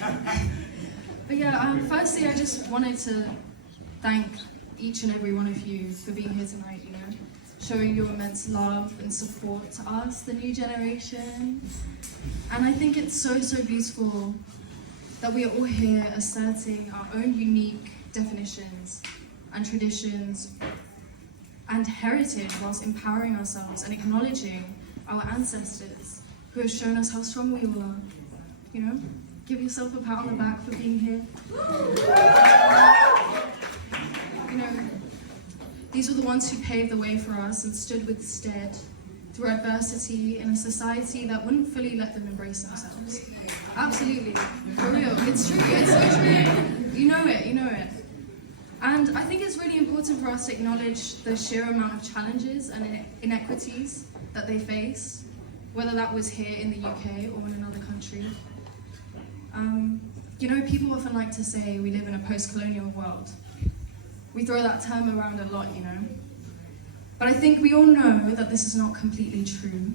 But yeah, firstly, I just wanted to thank each and every one of you for being here tonight, you know, showing your immense love and support to us, the new generation. And I think it's so, so beautiful that we are all here asserting our own unique definitions and traditions and heritage whilst empowering ourselves and acknowledging our ancestors who have shown us how strong we all are. You know, give yourself a pat on the back for being here. You know, these were the ones who paved the way for us and stood with stead through adversity in a society that wouldn't fully let them embrace themselves. Absolutely, for real, it's true, it's so true. You know it, you know it. And I think it's really important for us to acknowledge the sheer amount of challenges and inequities that they face, whether that was here in the UK or in another country. You know, people often like to say we live in a post-colonial world. We throw that term around a lot, you know. But I think we all know that this is not completely true.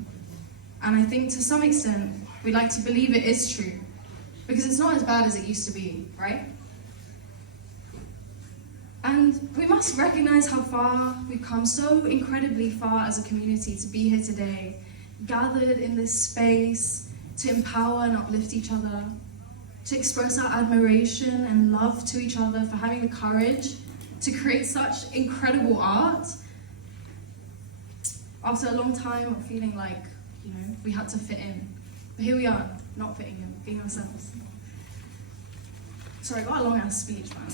And I think to some extent, we like to believe it is true, because it's not as bad as it used to be, right? And we must recognize how far we've come, so incredibly far as a community to be here today, gathered in this space to empower and uplift each other, to express our admiration and love to each other for having the courage to create such incredible art after a long time of feeling like, you know, we had to fit in. But here we are, not fitting in, being ourselves. Sorry, I got a long ass speech, man.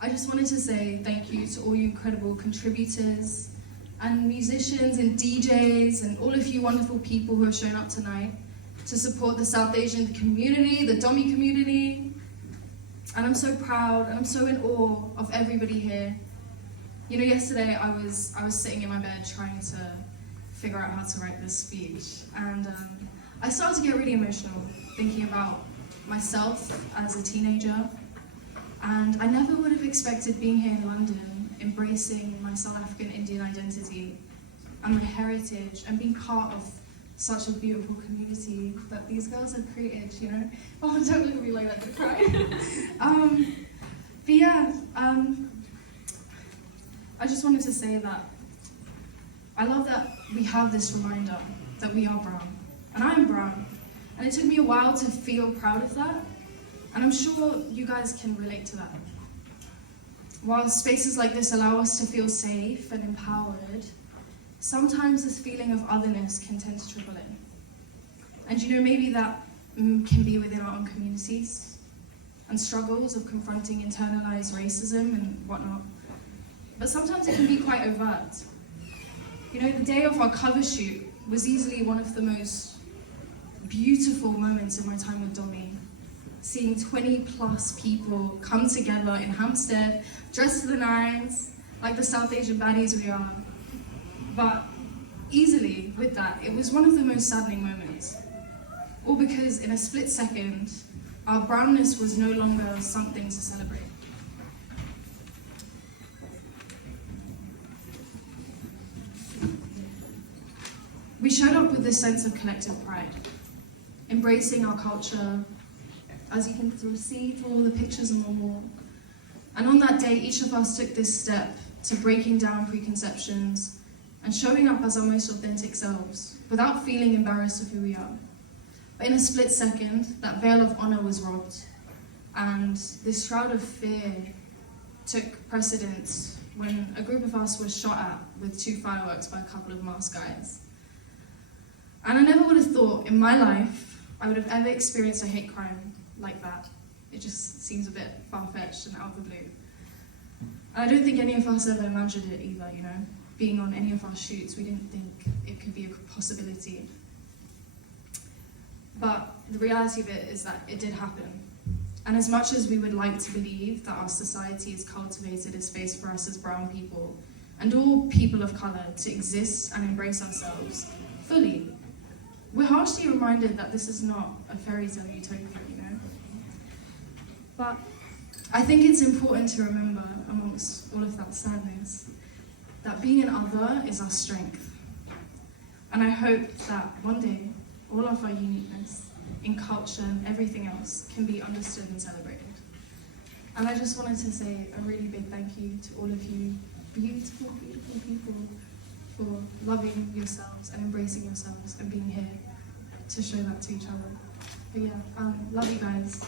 I just wanted to say thank you to all you incredible contributors and musicians and DJs and all of you wonderful people who have shown up tonight to support the South Asian community, the Domi community. And I'm so proud, and I'm so in awe of everybody here. You know, yesterday I was sitting in my bed trying to figure out how to write this speech, and I started to get really emotional thinking about myself as a teenager, and I never would have expected being here in London, embracing my South African Indian identity and my heritage, and being part of such a beautiful community that these girls have created, you know? Oh, don't look at me like that, to cry. But yeah, I just wanted to say that I love that we have this reminder that we are brown, and I'm brown, and it took me a while to feel proud of that, and I'm sure you guys can relate to that. While spaces like this allow us to feel safe and empowered, sometimes this feeling of otherness can tend to trickle in. And you know, maybe that can be within our own communities and struggles of confronting internalized racism and whatnot. But sometimes it can be quite overt. You know, the day of our cover shoot was easily one of the most beautiful moments in my time with Domi. Seeing 20+ people come together in Hampstead, dressed to the nines, like the South Asian baddies we are. But easily, with that, it was one of the most saddening moments. All because in a split second, our brownness was no longer something to celebrate. We showed up with this sense of collective pride, embracing our culture, as you can see through all the pictures on the wall. And on that day, each of us took this step to breaking down preconceptions and showing up as our most authentic selves, without feeling embarrassed of who we are. But in a split second, that veil of honor was robbed, and this shroud of fear took precedence when a group of us was shot at with 2 fireworks by a couple of masked guys. And I never would have thought in my life I would have ever experienced a hate crime like that. It just seems a bit far-fetched and out of the blue. And I don't think any of us ever imagined it either, you know? Being on any of our shoots, we didn't think it could be a possibility. But the reality of it is that it did happen. And as much as we would like to believe that our society has cultivated a space for us as brown people, and all people of colour, to exist and embrace ourselves fully, we're harshly reminded that this is not a fairy tale utopia, you know? But I think it's important to remember, amongst all of that sadness, that being an other is our strength. And I hope that one day, all of our uniqueness in culture and everything else can be understood and celebrated. And I just wanted to say a really big thank you to all of you beautiful, beautiful people for loving yourselves and embracing yourselves and being here to show that to each other. But yeah, love you guys.